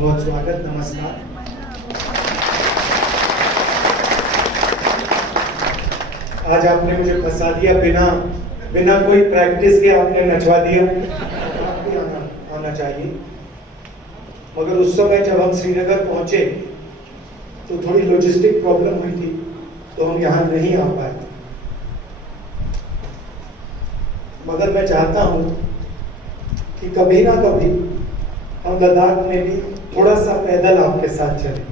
बहुत स्वागत, नमस्कार। आज आपने मुझे फंसा दिया, बिना कोई प्रैक्टिस के आपने नचवा दिया। भी आना चाहिए, मगर उस समय जब हम श्रीनगर पहुंचे तो थोड़ी लॉजिस्टिक प्रॉब्लम हुई थी, तो हम यहाँ नहीं आ पाए। मगर मैं चाहता हूँ कि कभी ना कभी हम लद्दाख में भी थोड़ा सा पैदल आपके साथ चलें।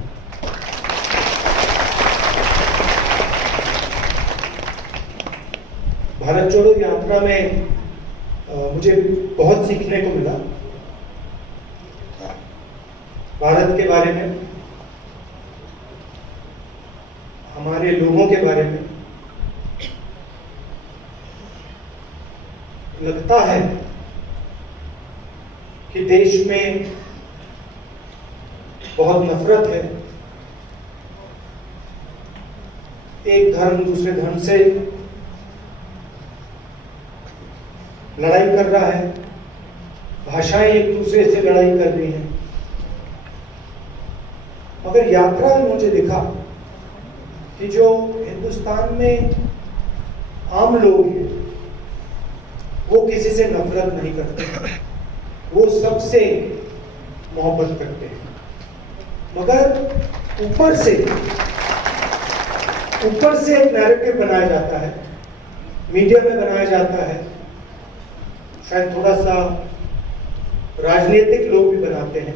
भारत जोड़ो यात्रा में मुझे बहुत सीखने को मिला, भारत के बारे में, हमारे लोगों के बारे में। लगता है कि देश में बहुत नफरत है, एक धर्म दूसरे धर्म से लड़ाई कर रहा है, भाषाएं एक दूसरे से लड़ाई कर रही हैं। मगर यात्रा में मुझे दिखा कि जो हिंदुस्तान में आम लोग हैं वो किसी से नफरत नहीं करते, वो सबसे मोहब्बत करते हैं। मगर ऊपर से एक नैरेटिव बनाया जाता है, मीडिया में बनाया जाता है, शायद थोड़ा सा राजनीतिक लोग भी बनाते हैं,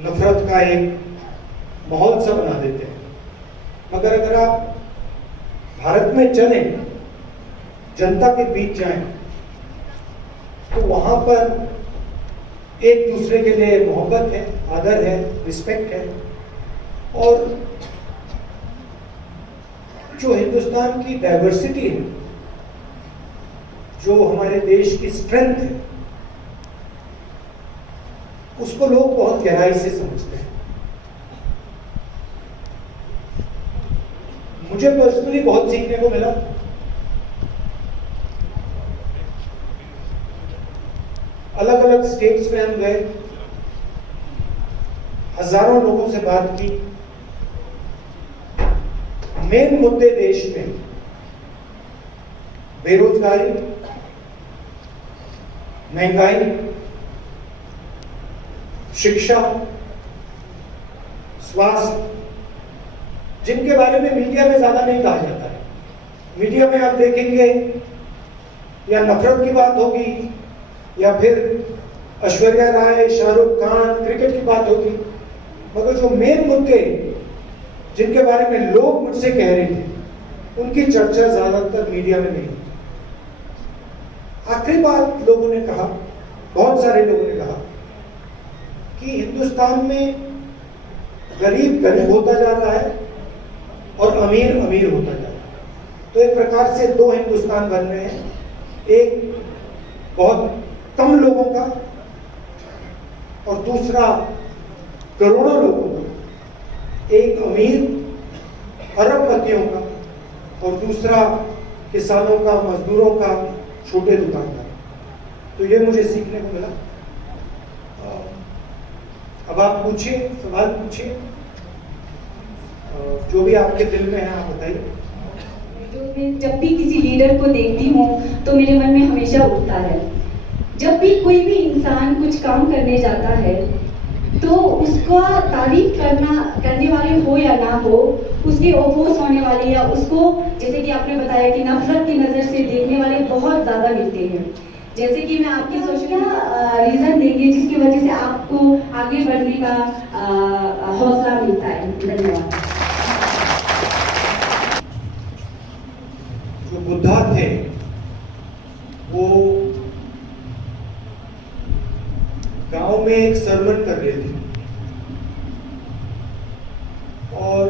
नफरत का एक माहौल सा बना देते हैं। मगर अगर आप भारत में चलें, जनता के बीच जाएं, तो वहां पर एक दूसरे के लिए मोहब्बत है, आदर है, रिस्पेक्ट है। और जो हिंदुस्तान की डाइवर्सिटी है, जो हमारे देश की स्ट्रेंथ है, उसको लोग बहुत गहराई से समझते हैं। मुझे पर्सनली बहुत सीखने को मिला। अलग अलग स्टेट्स में हम गए, हजारों लोगों से बात की। मेन मुद्दे देश में बेरोजगारी, महंगाई, शिक्षा, स्वास्थ्य, जिनके बारे में मीडिया में ज्यादा नहीं कहा जाता है। मीडिया में आप देखेंगे या नफरत की बात होगी, या फिर ऐश्वर्या राय, शाहरुख खान, क्रिकेट की बात होगी। मगर जो मेन मुद्दे जिनके बारे में लोग मुझसे कह रहे थे, उनकी चर्चा ज्यादातर मीडिया में नहीं होती। आखिरी बात लोगों ने कहा, बहुत सारे लोगों ने कहा कि हिंदुस्तान में गरीब गरीब होता जा रहा है और अमीर अमीर होता जा रहा है। तो एक प्रकार से दो हिंदुस्तान बन रहे हैं, एक बहुत कम लोगों का और दूसरा करोड़ों लोगों का। एक अमीर अरबपतियों का और दूसरा किसानों का, मजदूरों का, छोटे दुकानदार। तो ये मुझे सीखने को मिला। अब आप पूछिए, सवाल पूछिए, जो भी आपके दिल में है आप बताइए। जो मैं जब भी किसी लीडर को देखती हूँ तो मेरे मन में हमेशा उठता है, जब भी कोई भी इंसान कुछ काम करने जाता है तो उसका तारीफ करने वाले हो या ना हो, उसके अपोज होने वाले या उसको, जैसे कि आपने बताया कि नफरत की नज़र से देखने वाले बहुत ज़्यादा मिलते हैं। जैसे कि मैं आपकी सोच का रीज़न देंगे जिसकी वजह से आपको आगे बढ़ने का हौसला मिलता है। धन्यवाद। जो बुद्धा थे वो गांव में एक सरमन कर रहे थे और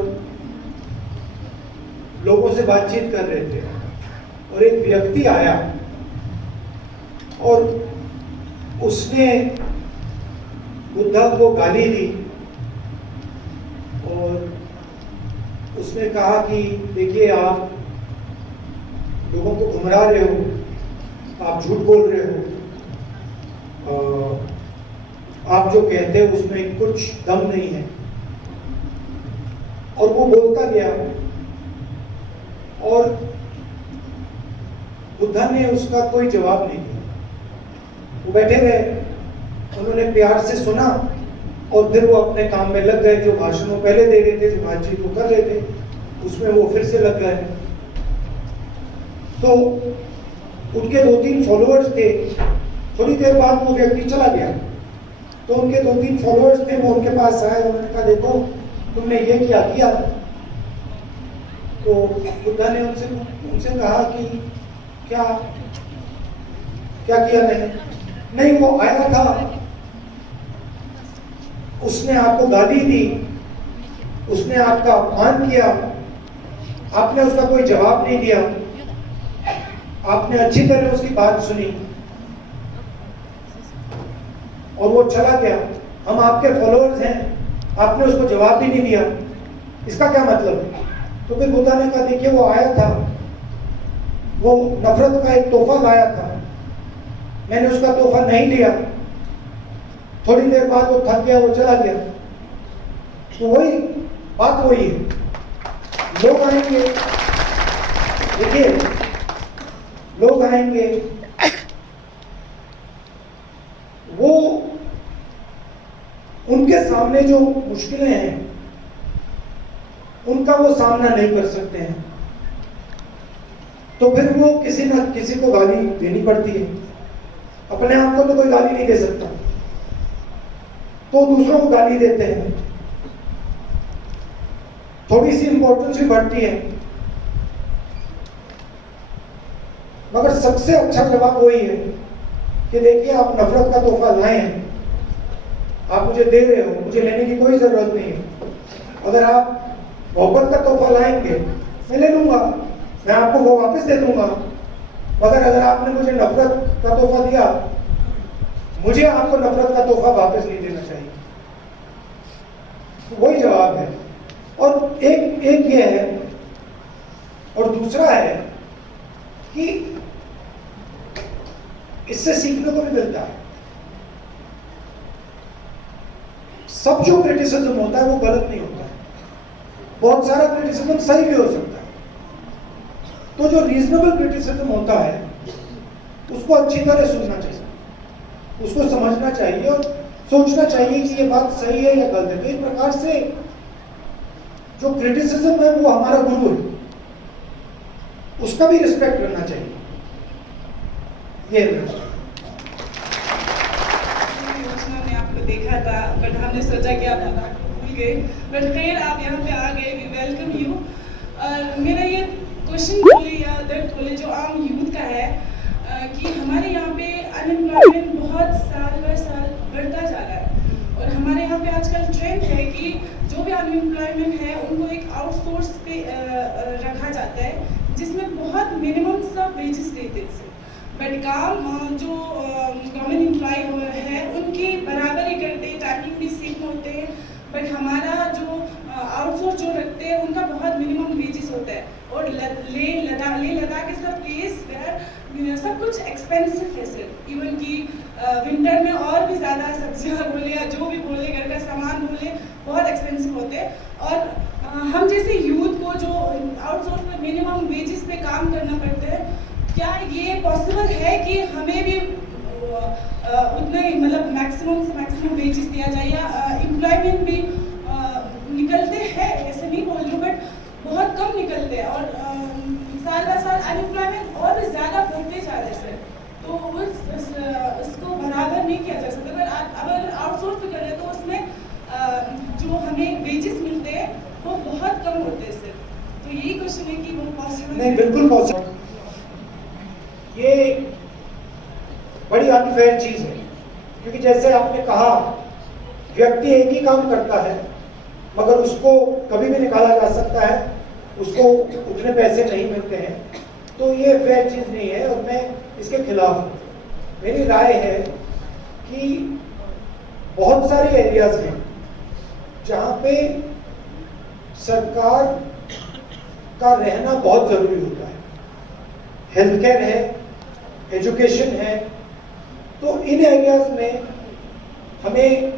लोगों से बातचीत कर रहे थे, और एक व्यक्ति आया और उसने बुद्धा को गाली दी और उसने कहा कि देखिए, आप लोगों को गुमराह रहे हो, आप झूठ बोल रहे हो, आप जो कहते हो उसमें कुछ दम नहीं है। और वो बोलता गया और बुद्धा ने उसका कोई जवाब नहीं दिया। वो बैठे रहे, उन्होंने प्यार से सुना और फिर वो अपने काम में लग गए। जो भाषण वो पहले दे रहे थे, जो बातचीत वो कर रहे थे, उसमें वो फिर से लग गए। तो उनके 2-3 फॉलोअर्स थे। थोड़ी देर बाद वो व्यक्ति चला गया। तो उनके 2-3 फॉलोअर्स थे, वो उनके पास आए। उन्होंने कहा, देखो तुमने ये क्या किया? तो बुद्धा ने उनसे कहा कि क्या क्या किया मैंने? नहीं, वो आया था, उसने आपको गाली दी, उसने आपका अपमान किया, आपने उसका कोई जवाब नहीं दिया, आपने अच्छी तरह उसकी बात सुनी और वो चला गया। हम आपके फॉलोअर्स हैं, आपने उसको जवाब भी नहीं दिया, इसका क्या मतलब है? तो फिर बुद्धा ने कहा, देखिए वो आया था, वो नफरत का एक तोहफा लाया था, मैंने उसका तोहफा नहीं लिया। थोड़ी देर बाद वो थक गया, वो चला गया। तो वही बात वही है। लोग आएंगे, देखिए लोग आएंगे, वो उनके सामने जो मुश्किलें हैं उनका वो सामना नहीं कर सकते हैं, तो फिर वो किसी न किसी को गाली देनी पड़ती है। अपने आप को तो कोई गाली नहीं दे सकता, तो दूसरों को गाली देते हैं। थोड़ी सी इंपॉर्टेंस भी बढ़ती है, मगर सबसे अच्छा जवाब वही है कि देखिए आप नफरत का तोहफा लाए हैं, आप मुझे दे रहे हो, मुझे लेने की कोई जरूरत नहीं है। अगर आप मोहब्बत का तोहफा लाएंगे, मैं ले लूंगा, मैं आपको वो वापस दे दूंगा। मगर अगर आपने मुझे नफरत का तोहफा दिया, मुझे आपको नफरत का तोहफा वापस नहीं देना चाहिए। तो वही जवाब है। और एक ये है, और दूसरा है कि इससे सीखने को भी मिलता है। सब जो क्रिटिसिज्म होता है वो गलत नहीं होता है, बहुत सारा क्रिटिसिज्म सही भी हो सकता है। तो जो रीजनेबल क्रिटिसिज्म होता है उसको अच्छी तरह सुनना चाहिए, उसको समझना चाहिए और सोचना चाहिए कि ये बात सही है या गलत है। तो इस प्रकार से जो क्रिटिसिज्म है वो हमारा गुरु है, उसका भी रिस्पेक्ट करना चाहिए। ये योजना में आपको देखा था, बट हमने सोचा कि आप भूल गए, बट खैर आप यहाँ पे आ गए, वी वेलकम यू। और मेरा ये क्वेश्चन बोले या दर्द बोले जो आम यूथ का है कि हमारे यहाँ पे अनएम्प्लॉयमेंट बहुत साल बर साल बढ़ता जा रहा है। और हमारे यहाँ पे आजकल ट्रेंड है कि जो भी अनएम्प्लॉयमेंट है उनको एक आउटसोर्स पे रखा जाता है, जिसमें बहुत मिनिमम सा वेजेस देते हैं। बट काम जो गवर्नमेंट एम्प्लॉय है उनकी बराबर ही करते हैं, टाइमिंग भी सेम होते हैं। बट हमारा जो आउटसोर्स जो रखते हैं उनका बहुत मिनिमम वेजेस होता है। और Leh Ladakh is the place where सब कुछ एक्सपेंसिव है सिर्फ, इवन कि विंटर में और भी ज़्यादा सब्जियाँ बोले या जो भी बोले, घर का सामान बोले, बहुत एक्सपेंसिव होते हैं। और हम जैसे यूथ को जो आउटसोर्स पे मिनिमम वेजेस पे काम करना पड़ता है, क्या ये पॉसिबल है कि हमें भी उतना ही मतलब मैक्सिमम से मैक्सिमम वेजेस दिया जाए, या एम्प्लॉयमेंट भी निकलते हैं, ऐसे नहीं बोल रही हूँ, बट बहुत कम निकलते हैं और साल का साल अनएम्प्लॉयमेंट और भी ज़्यादा बढ़ते जा रहे हैं। तो उसको बराबर नहीं किया जा सकता। अगर आउटसोर्स भी करें तो उसमें जो हमें वेजेस मिलते हैं वो बहुत कम होते हैं सर। तो यही क्वेश्चन है कि वो पॉसिबल नहीं, बिल्कुल पॉसिबल। ये बड़ी अनफेयर चीज है, क्योंकि जैसे आपने कहा व्यक्ति एक ही काम करता है मगर उसको कभी भी निकाला जा सकता है, उसको उतने पैसे नहीं मिलते हैं, तो ये फेयर चीज नहीं है और मैं इसके खिलाफ हूँ। मेरी राय है कि बहुत सारे एरियाज हैं जहाँ पे सरकार का रहना बहुत जरूरी होता है, हेल्थ केयर है, एजुकेशन है, तो इन एरियाज में हमें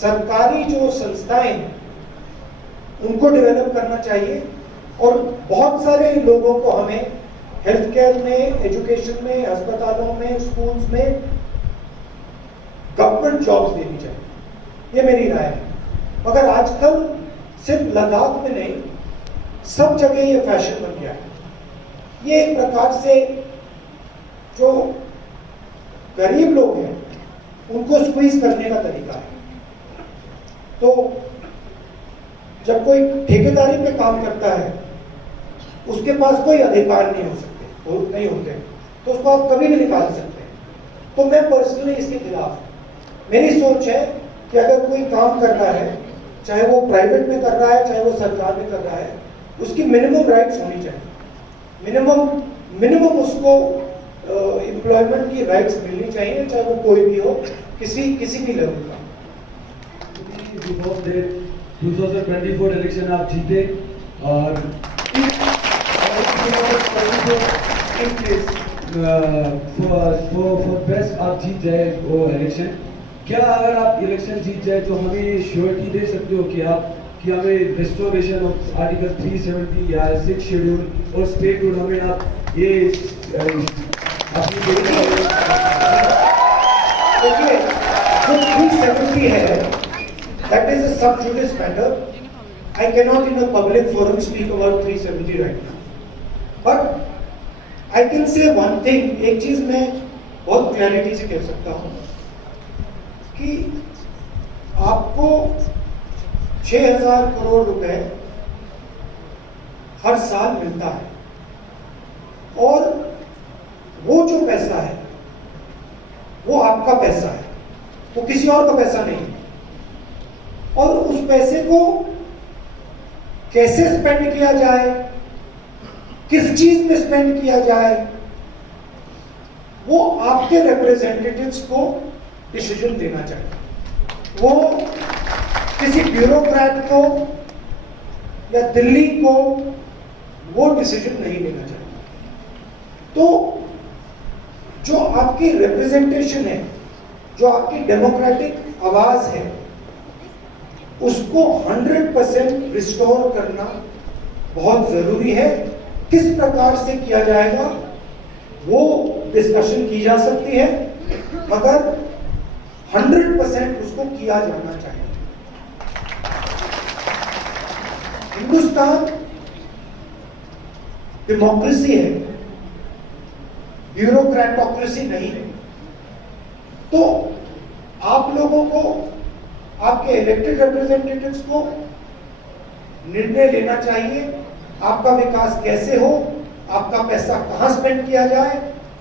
सरकारी जो संस्थाएं हैं उनको डेवलप करना चाहिए और बहुत सारे लोगों को हमें हेल्थ केयर में, एजुकेशन में, अस्पतालों में, स्कूल्स में गवर्नमेंट जॉब्स देनी चाहिए, ये मेरी राय है। मगर आजकल सिर्फ लद्दाख में नहीं, सब जगह ये फैशन बन गया है। ये एक प्रकार से जो गरीब लोग हैं उनको स्क्वीज करने का तरीका है। तो जब कोई ठेकेदारी पे काम करता है उसके पास कोई अधिकार नहीं हो सकते, नहीं होते, तो उसको आप कभी भी निकाल सकते हैं। तो मैं पर्सनली इसके खिलाफ हूं। मेरी सोच है कि अगर कोई काम कर रहा है, चाहे वो प्राइवेट में कर रहा है, चाहे वो सरकार में कर रहा है, उसकी मिनिमम राइट्स होनी चाहिए। मिनिमम उसको एम्प्लॉयमेंट की राइट्स मिलनी चाहिए, चाहे वो कोई भी हो, किसी भी लेवल का। 2024 इलेक्शन आप जीते और फॉर बेस्ट आप जीत जाए वो इलेक्शन। क्या अगर आप इलेक्शन जीत जाए तो हमें श्योरिटी दे सकते हो कि हमें रिस्टोरेशन ऑफ आर्टिकल 370 या 6 शेड्यूल और स्टेटहुड हमें आप ये अपनी देखिए, जो 370 है, that is a sub judice matter. I cannot in a public forum speak about 370 right now. But I can say one thing, एक चीज मैं बहुत क्लैरिटी से कह सकता हूं कि आपको 6,000 करोड़ रुपए हर साल मिलता है और वो जो पैसा है वो आपका पैसा है, वो किसी और का पैसा नहीं है। और उस पैसे को कैसे स्पेंड किया जाए, किस चीज में स्पेंड किया जाए, वो आपके रिप्रेजेंटेटिव्स को डिसीजन देना चाहिए। वो किसी ब्यूरोक्रेट को या दिल्ली को वो डिसीजन नहीं लेना चाहिए। तो जो आपकी रिप्रेजेंटेशन है, जो आपकी डेमोक्रेटिक आवाज है, उसको 100% रिस्टोर करना बहुत जरूरी है। किस प्रकार से किया जाएगा वो डिस्कशन की जा सकती है, मगर 100% उसको किया जाना चाहिए। हिंदुस्तान डेमोक्रेसी है, ब्यूरोक्रेटोक्रेसी नहीं है। तो आप लोगों को, आपके इलेक्टेड रिप्रेजेंटेटिव्स को निर्णय लेना चाहिए आपका विकास कैसे हो, आपका पैसा कहां स्पेंड किया जाए,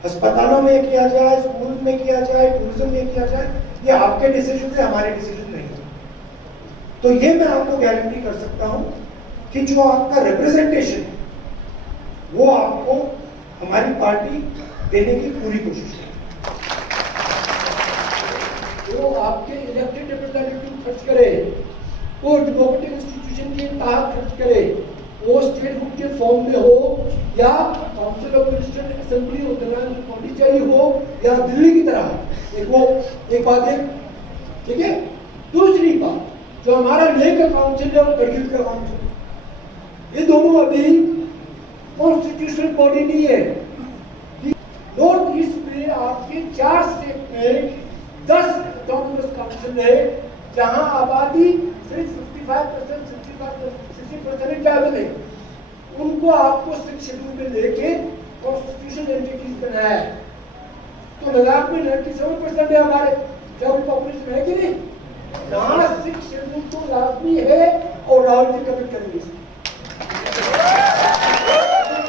अस्पतालों में किया जाए, स्कूल में किया जाए, टूरिज्म में किया जाए। ये आपके डिसीजन से, हमारे डिसीजन नहीं है। तो ये मैं आपको गारंटी कर सकता हूं कि जो आपका रिप्रेजेंटेशन है वो आपको हमारी पार्टी देने की पूरी कोशिश करेगी। जो आपके इलेक्टेड रिप्रेजेंटेटिव खर्च करे, वो डेमोक्रेटिक इंस्टीट्यूशन के तहत खर्च करे, वो स्टेट बुक के फॉर्म में हो या council of minister assembly of Pondicherry हो या दिल्ली की तरह। एक बात है, ठीक है। दूसरी बात, जो हमारा लेकर काउंसिल है और करगिल का काउंसिल, ये दोनों अभी कॉन्स्टिट्यूशनल बॉडी नहीं है। नॉर्थ ईस्ट में आपके 4 स्टेट में 10 ऑटोनोमस काउंसिल है जहां आबादी सिर्फ 55%, 60% ट्राइबल है। उनको आपको 6 शेड्यूल में लेके कॉन्स्टिट्यूशनल एंटिटीज बनाया है। तो लद्दाख में 97% है हमारे ट्राइबल पॉपुलेशन, है कि नहीं? वहां 6 शेड्यूल तो लाजमी है और राहुल जी कमिट करेंगे।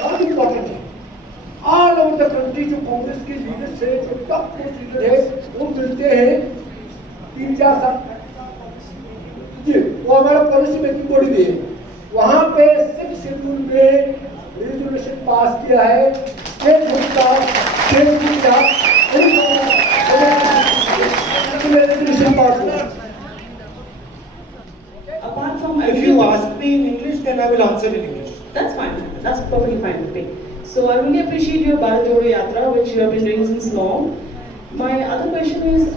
बहुत इंपॉर्टेंट है। ऑल ओवर द कंट्री जो कांग्रेस के लीडर्स है, जो टॉप पोस्ट लीडर है, वो मिलते हैं 3-4 साल जी, वो हमारा पॉलिसी मेकिंग बॉडी भी है। वहां पे 6 शेड्यूल में रेजोल्यूशन पास किया है, स्टेट का रेजोल्यूशन पास हुआ। Apart from, If you ask me in English, then I will answer in English. That's fine. That's perfectly fine with me. So I really appreciate your Bharat Jodo Yatra, which you have been doing since long. My other question is,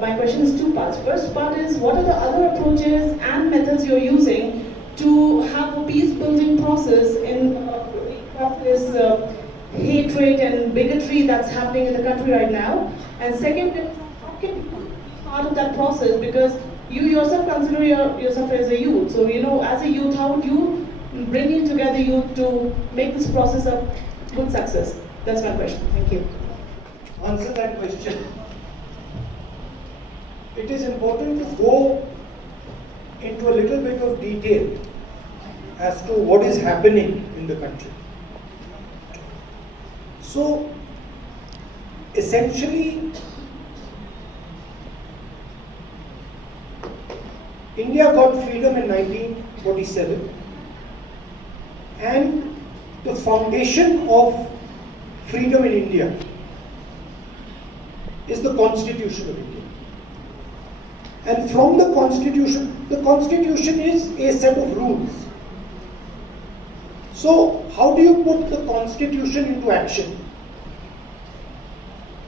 my question is two parts. First part is, what are the other approaches and methods you're using to have a peace-building process in of this hatred and bigotry that's happening in the country right now? And second, how can you be part of that process? Because you yourself consider yourself as a youth. So, as a youth, how would you bring together youth to make this process a good success? That's my question. Thank you. Answer that question. It is important to go into a little bit of detail as to what is happening in the country. So, essentially, India got freedom in 1947, and the foundation of freedom in India is the Constitution of India. And from the Constitution is a set of rules. So, how do you put the Constitution into action?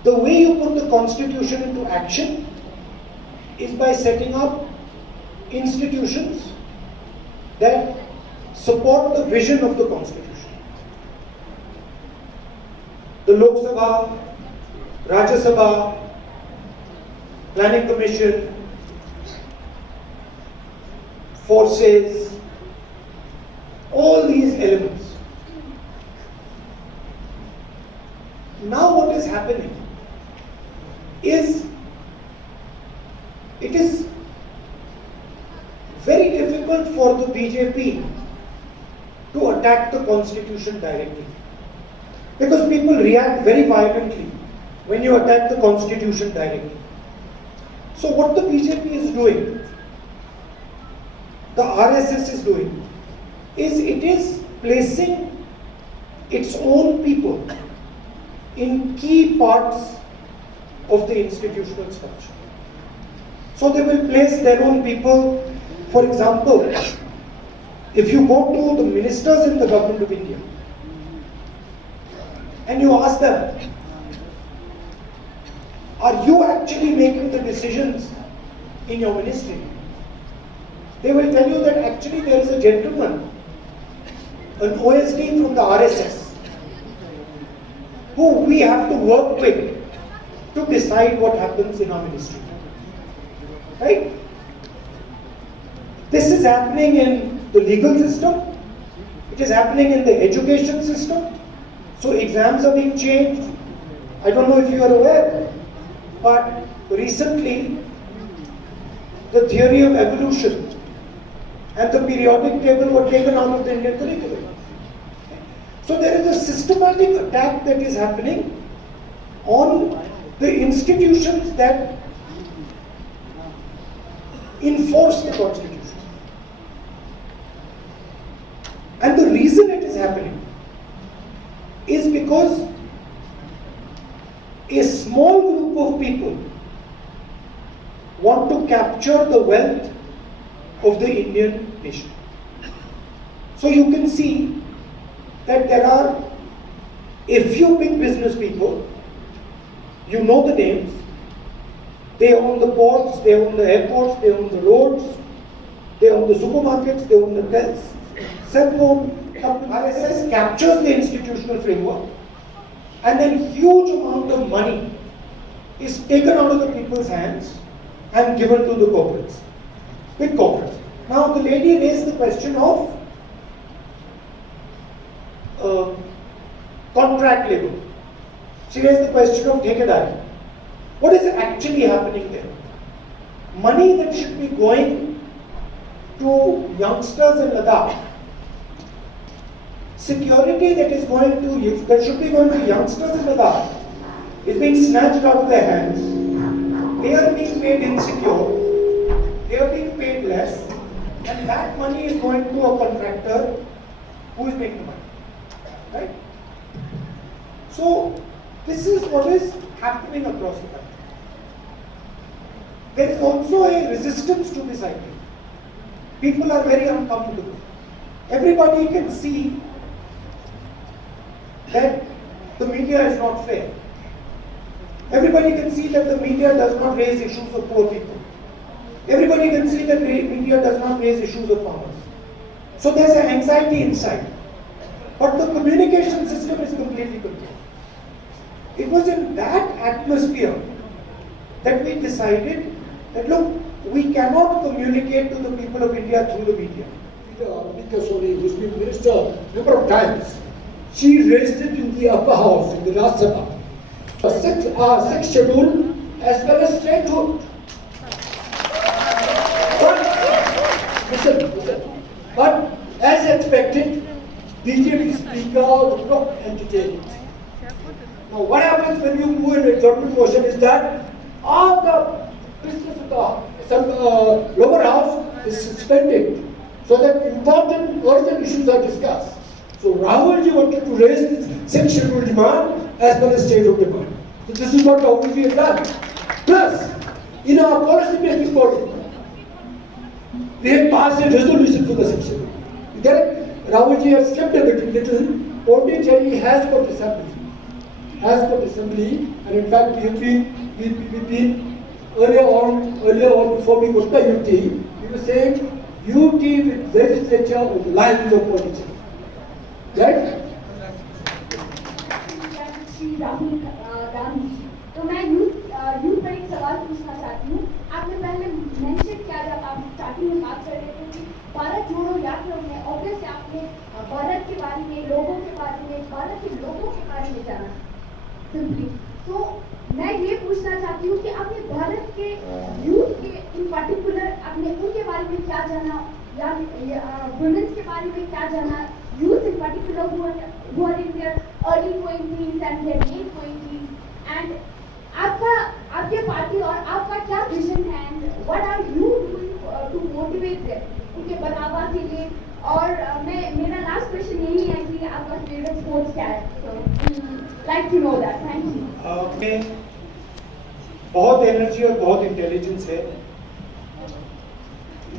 The way you put the Constitution into action is by setting up institutions that support the vision of the Constitution. The Lok Sabha, Rajya Sabha, Planning Commission, forces, all these elements. Now what is happening is, it is very difficult for the BJP to attack the Constitution directly, because people react very violently when you attack the Constitution directly. So what the BJP is doing, the RSS is doing, is it is placing its own people in key parts of the institutional structure. So they will place their own people. For example, if you go to the ministers in the government of India and you ask them, are you actually making the decisions in your ministry? They will tell you that actually there is a gentleman, an OSD from the RSS, who we have to work with to decide what happens in our ministry. Right? This is happening in the legal system. It is happening in the education system. So exams are being changed. I don't know if you are aware, but recently the theory of evolution and the periodic table were taken out of the Indian curriculum. So there is a systematic attack that is happening on the institutions that enforce the Constitution. And the reason it is happening is because a small group of people want to capture the wealth of the Indian nation. So you can see that there are a few big business people, you know the names, they own the ports, they own the airports, they own the roads, they own the supermarkets, they own the cell phone company. RSS captures the institutional framework, and then huge amount of money is taken out of the people's hands and given to the corporates, big corporates. Now the lady raised the question of contract labor. She raised the question of ठेकेदारी. What is actually happening there? Money that should be going to youngsters in Ladakh, security that should be going to youngsters in Ladakh, is being snatched out of their hands. They are being paid insecure, they are being paid less, and that money is going to a contractor who is making the money. Right? So this is what is happening across the country. There is also a resistance to this idea. People are very uncomfortable. Everybody can see that the media is not fair. Everybody can see that the media does not raise issues of poor people. Everybody can see that the media does not raise issues of farmers. So there's an anxiety inside. But the communication system is completely controlled. It was in that atmosphere that we decided that look, we cannot communicate to the people of India through the media. Nika Soni, who's been minister a number of times, she raised it in the upper house, in the Rajya Sabha. Sixth schedule as well as statehood. But, listen. But as expected, BJP speaker would not entertain it. Now what happens when you move in a government motion is that all the business of the lower house is suspended so that important urgent issues are discussed. So Rahulji wanted to raise this sixth schedule demand as well as statehood demand. So this is what Rahulji has done. Plus, in our policy making body, we have passed a resolution for the sixth schedule. You get it? Rahulji has kept a bit little. Pondicherry has got assembly. And in fact we've been earlier on before we got the UT, we were saying UT with legislature on the lines of Pondicherry. Right? Shri Rahul Gandhi ji, तो मैं youth पर एक सवाल पूछना चाहती हूँ। आपने पहले मेंशन किया जब आप स्टार्टिंग में बात कर रहे थे कि भारत जोड़ो यात्रा में ऑब्वियसली आपने भारत के बारे में, लोगों के बारे में, भारत के लोगों के बारे में जाना सिंपली। तो मैं ये पूछना चाहती हूँ कि आपने भारत के यूथ के इन पर्टिकुलर आपने उनके बारे में क्या जाना, या वुमेन्स के बारे में क्या जाना, youth in particular who are in their early 20s and their late 20s, and आपके पार्टी और आपका क्या विजन है, and what are you doing to motivate them उनके बढ़ावा के लिए। और मेरा लास्ट क्वेश्चन यही है कि आपका फेवरेट स्पोर्ट्स क्या है, so like to know that. Thank you. बहुत एनर्जी और बहुत इंटेलिजेंस है,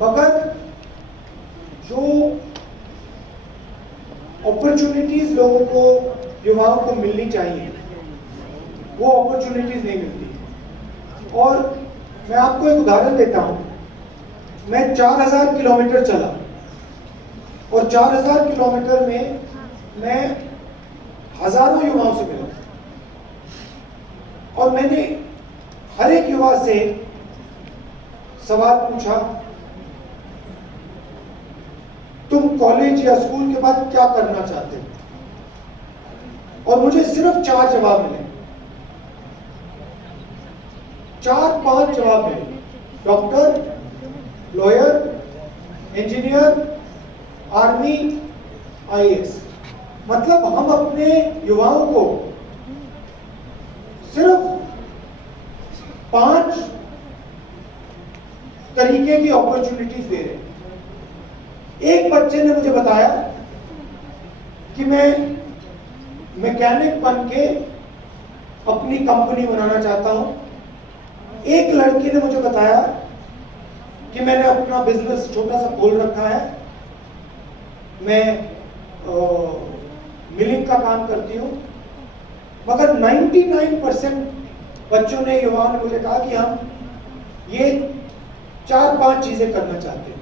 मगर जो अपॉर्चुनिटीज लोगों को, युवाओं को मिलनी चाहिए, वो अपॉर्चुनिटीज नहीं मिलती। और मैं आपको एक उदाहरण देता हूं। मैं 4000 किलोमीटर चला और 4000 किलोमीटर में मैं हजारों युवाओं से मिला और मैंने हर एक युवा से सवाल पूछा, तुम कॉलेज या स्कूल के बाद क्या करना चाहते हो? और मुझे सिर्फ 4 जवाब मिले, 4-5 जवाब मिले। Doctor, lawyer, engineer, army, IAS. मतलब हम अपने युवाओं को सिर्फ 5 तरीके की अपॉर्चुनिटीज दे रहे हैं। एक बच्चे ने मुझे बताया कि मैं मैकेनिक बन के अपनी कंपनी बनाना चाहता हूं। एक लड़की ने मुझे बताया कि मैंने अपना बिजनेस छोटा सा खोल रखा है, मैं मिलिंग का काम करती हूं। मगर 99% बच्चों ने, युवाओं ने मुझे कहा कि हम ये 4-5 चीजें करना चाहते हैं।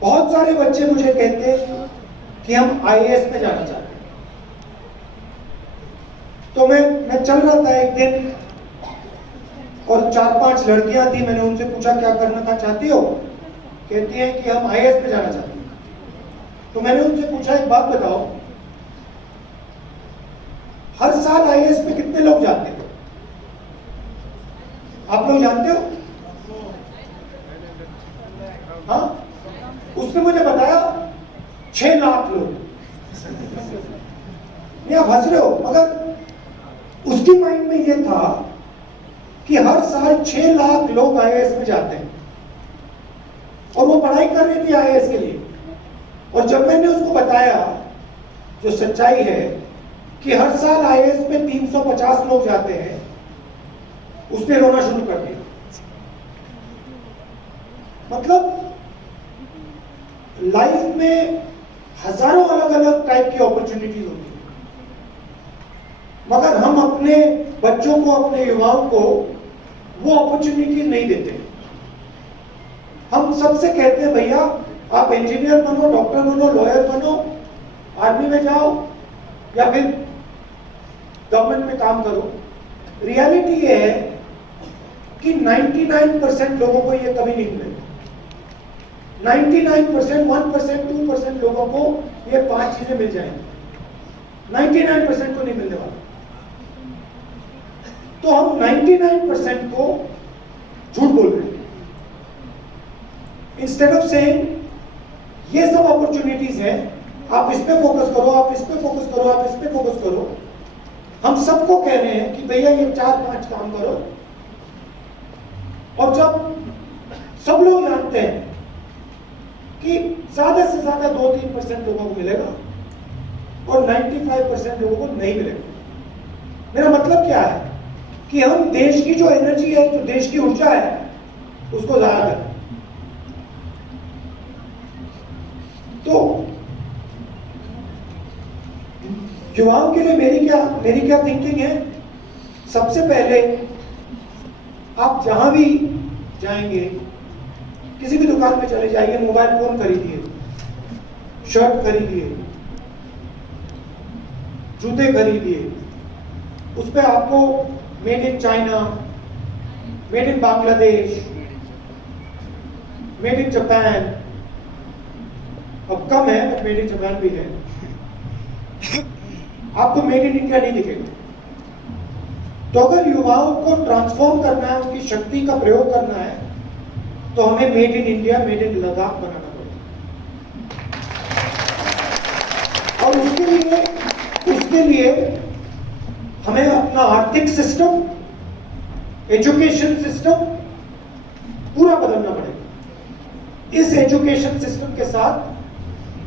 बहुत सारे बच्चे मुझे कहते हैं कि हम आईएएस में जाना चाहते हैं। तो मैं चल रहा था एक दिन और 4-5 लड़कियां थी, मैंने उनसे पूछा क्या करना चाहती हो? कहती हैं कि हम आईएएस में जाना चाहते हैं। तो मैंने उनसे पूछा, एक बात बताओ, हर साल आईएएस में कितने लोग जाते हैं? आप लोग जानते हो? हाँ, उसने मुझे बताया 6 लाख लोग। नहीं, आप हंस रहे हो, मगर उसकी माइंड में यह था कि हर साल 6 लाख लोग आईएएस में जाते हैं और वो पढ़ाई कर रही थी आईएएस के लिए। और जब मैंने उसको बताया जो सच्चाई है कि हर साल आईएएस में 350 लोग जाते हैं, उसने रोना शुरू कर दिया। मतलब लाइफ में हजारों अलग अलग टाइप की अपॉर्चुनिटीज होती है। मगर हम अपने बच्चों को, अपने युवाओं को वो अपॉर्चुनिटी नहीं देते। हम सबसे कहते हैं भैया आप इंजीनियर बनो, डॉक्टर बनो, लॉयर बनो, आर्मी में जाओ या फिर गवर्नमेंट में काम करो। रियलिटी ये है कि 99% लोगों को ये कभी नहीं मिलेगा। 99%, 1%, 2% लोगों को ये 5 चीजें मिल जाएंगी, 99% को नहीं मिलने वाला। तो हम 99% को झूठ बोल रहे हैं। इंस्टेड ऑफ सेइंग ये सब अपॉर्चुनिटीज हैं, आप इस पे फोकस करो, आप इस पे फोकस करो, आप इस पे फोकस करो, हम सबको कह रहे हैं कि भैया ये 4-5 काम करो। और जब सब लोग जानते हैं कि ज्यादा से ज्यादा 2-3% लोगों को मिलेगा और 95% लोगों को नहीं मिलेगा। मेरा मतलब क्या है कि हम देश की जो एनर्जी है, जो देश की ऊर्जा है, उसको जाया करें। तो युवाओं के लिए मेरी क्या थिंकिंग है, सबसे पहले आप जहां भी जाएंगे, किसी भी दुकान में चले जाइए, मोबाइल फोन खरीदिए, शर्ट खरीदिए, जूते खरीदिए, उस पर आपको made in China, made in Bangladesh, made in Japan, अब कम है बट मेड इन जापान भी है, आपको मेड इन इंडिया नहीं दिखेगा। तो अगर युवाओं को ट्रांसफॉर्म करना है, उनकी शक्ति का प्रयोग करना है, तो हमें made in India, made in Ladakh बनाना पड़ेगा। और उसके लिए हमें अपना आर्थिक सिस्टम, एजुकेशन सिस्टम पूरा बदलना पड़ेगा। इस एजुकेशन सिस्टम के साथ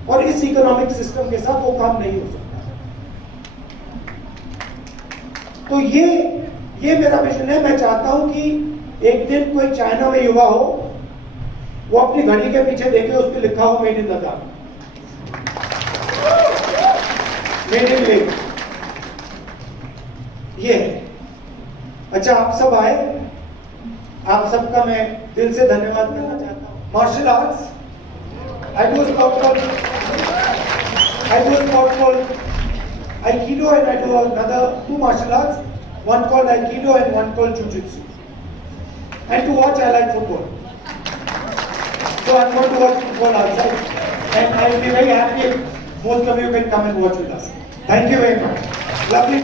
और इस इकोनॉमिक सिस्टम के साथ वो काम नहीं हो सकता। तो ये मेरा विजन है। मैं चाहता हूं कि एक दिन कोई चाइना में युवा हो, वो अपनी घड़ी के पीछे देखे, उस पर लिखा हो made in Ladakh, made in Leh. ये अच्छा, आप सब आए, आप सबका मैं दिल से धन्यवाद करना चाहता हूं। Martial arts, I do sport called Aikido, and I do another 2 martial arts, one called Aikido and one called Jiu-Jitsu. And to watch, I like football. So I'm going to watch football outside, and I will be very happy if most of you can come and watch with us. Thank you very much. Lovely.